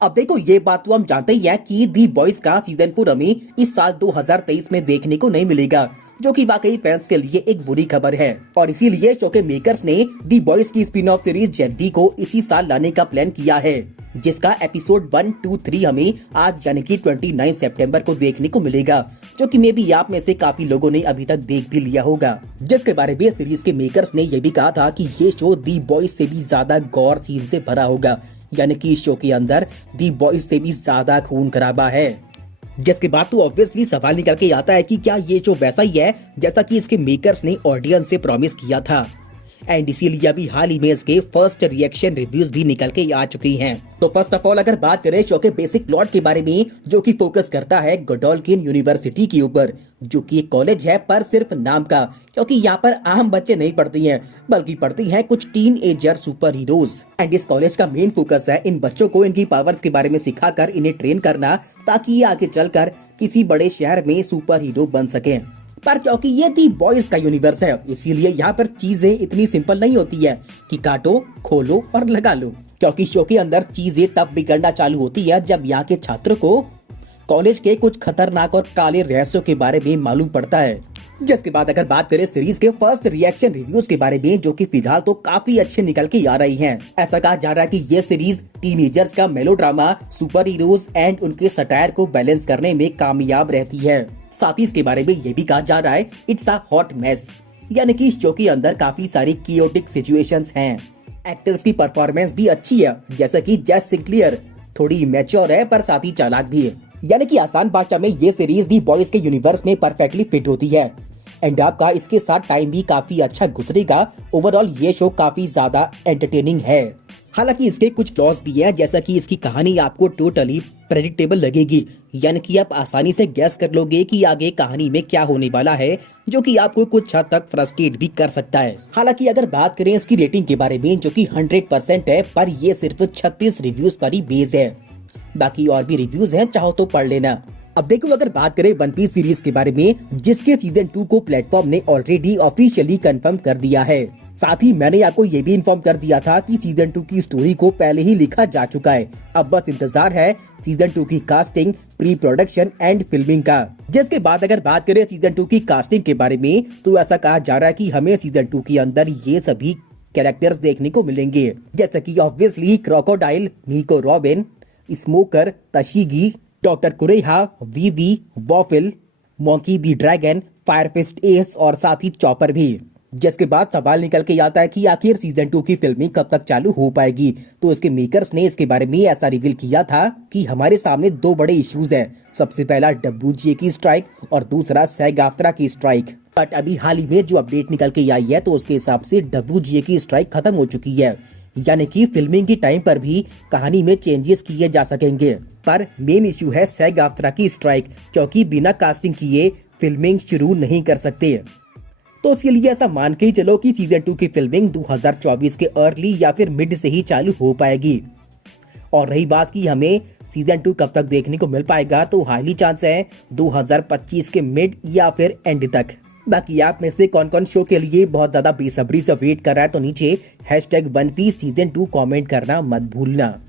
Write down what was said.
अब देखो, ये बात तो हम जानते ही हैं कि दी बॉयज का सीजन 4 हमें इस साल 2023 में देखने को नहीं मिलेगा, जो कि वाकई फैंस के लिए एक बुरी खबर है। और इसीलिए शो के मेकर्स ने दी बॉयज की spin off series Gen V को इसी साल लाने का प्लान किया है, जिसका एपिसोड 1, 2, 3 हमें आज यानी कि 29 सितंबर को देखने को मिलेगा, जो कि मे बी आप में से काफी लोगों ने अभी तक देख भी लिया होगा। जिसके बारे में सीरीज के मेकर्स ने ये भी कहा था कि ये शो दी बॉयज से भी ज्यादा गौर सीन से भरा होगा, यानी कि इस शो के अंदर दी बॉयज से भी ज्यादा खून खराबा है। जिसके बाद तो ऑब्वियसली सवाल निकल के आता है कि क्या ये शो वैसा ही है जैसा कि इसके मेकर्स ने ऑडियंस से प्रॉमिस किया था। एंड इसीलिए अभी हाल ही में इसके फर्स्ट रिएक्शन रिव्यूज भी निकल के आ चुकी हैं। तो फर्स्ट ऑफ ऑल अगर बात करें शो के बेसिक प्लॉट के बारे में, जो कि फोकस करता है गोडोल्किन यूनिवर्सिटी के ऊपर, जो कि एक कॉलेज है पर सिर्फ नाम का, क्योंकि यहाँ पर आम बच्चे नहीं पढ़ती हैं बल्कि पढ़ती हैं कुछ teenager superheroes. And इस कॉलेज का मेन फोकस है इन बच्चों को इनकी पावर्स के बारे में सिखाकर इन्हें ट्रेन करना, ताकि ये आगे चलकर किसी बड़े शहर में सुपर हीरो बन सके। पर क्योंकि ये दी बॉयज का यूनिवर्स है, इसीलिए यहाँ पर चीजें इतनी सिंपल नहीं होती है कि काटो, खोलो और लगा लो। क्योंकि शो के अंदर चीजें तब बिगड़ना चालू होती है जब यहाँ के छात्रों को कॉलेज के कुछ खतरनाक और काले रहस्यों के बारे में मालूम पड़ता है। जिसके बाद अगर बात करें सीरीज के फर्स्ट रिएक्शन रिव्यूज के बारे में, जो कि फिलहाल तो काफी अच्छे निकल के आ रही हैं। ऐसा कहा जा रहा है कि ये सीरीज टीनेजर्स का मेलोड्रामा, सुपर हीरोज एंड उनके सटायर को बैलेंस करने में कामयाब रहती है। साथ ही इसके बारे में ये भी कहा जा रहा है इट्स अ हॉट मेस, यानी कि इस शो के अंदर काफी सारी कियोटिक सिचुएशंस हैं। एक्टर्स की परफॉर्मेंस भी अच्छी है, जैसे कि जेस सिंक्लियर थोड़ी मैच्योर है पर साथ ही चालाक भी है। यानी कि आसान भाषा में ये सीरीज दी बॉयज के यूनिवर्स में परफेक्टली फिट होती है। एंड आपका इसके साथ टाइम भी काफी अच्छा गुजरेगा। ओवरऑल ये शो काफी ज्यादा एंटरटेनिंग है। हालांकि इसके कुछ फ्लॉज भी हैं, जैसा कि इसकी कहानी आपको टोटली प्रेडिक्टेबल लगेगी, यानी कि आप आसानी से गैस कर लोगे कि आगे कहानी में क्या होने वाला है, जो कि आपको कुछ हद तक फ्रस्ट्रेट भी कर सकता है। हालांकि अगर बात करें इसकी रेटिंग के बारे में, जो कि 100% है, पर ये सिर्फ 36 रिव्यूज पर ही बेस है। बाकी और भी रिव्यूज हैं, चाहो तो पढ़ लेना। अब देखो, अगर बात करें वन पीस सीरीज के बारे में, जिसके सीजन 2 को प्लेटफॉर्म ने ऑलरेडी ऑफिशियली कंफर्म कर दिया है। साथ ही मैंने आपको ये भी इन्फॉर्म कर दिया था कि सीजन 2 की स्टोरी को पहले ही लिखा जा चुका है। अब बस इंतजार है सीजन 2 की casting, pre production and filming का। जिसके बाद अगर बात करें सीजन 2 की कास्टिंग के बारे में, तो ऐसा कहा जा रहा है कि हमें सीजन 2 के अंदर ये सभी कैरेक्टर्स देखने को मिलेंगे, जैसे कि ऑब्वियसली क्रोकोडाइल, निको रॉबिन, स्मोकर, तशीगी, डॉक्टर कुरेहा, वीवी, वॉफिल, मॉन्की दी ड्रैगन, फायरफिस्ट एस और साथ ही चॉपर भी। जिसके बाद सवाल निकल के आता है कि आखिर सीजन 2 की फिल्मिंग कब तक चालू हो पाएगी। तो इसके मेकर्स ने इसके बारे में ऐसा रिवील किया था कि हमारे सामने दो बड़े इश्यूज हैं। सबसे पहला डब्ल्यूजीए की स्ट्राइक और दूसरा सैग-आफ्ट्रा की स्ट्राइक। बट अभी हाल ही में जो अपडेट निकल के आई है, तो उसके हिसाब से डब्ल्यूजीए की स्ट्राइक खत्म हो चुकी है, यानी कि फिल्मिंग की टाइम पर भी कहानी में चेंजेस किए जा सकेंगे। पर मेन इश्यू है सैग-आफ्ट्रा की स्ट्राइक, क्योंकि बिना कास्टिंग किए फिल्मिंग शुरू नहीं कर सकते। तो उसके लिए ऐसा मान के ही चलो कि सीजन 2 की फिल्मिंग 2024 के अर्ली या फिर मिड से ही चालू हो पाएगी। और रही बात कि हमें सीजन 2 कब तक देखने को मिल पाएगा, तो हाईली चांस है 2025 के मिड या फिर एंड तक। बाकी आप में से कौन कौन शो के लिए बहुत ज्यादा बेसब्री से वेट कर रहा है, तो नीचे #OnePiece सीजन 2 कमेंट करना मत भूलना।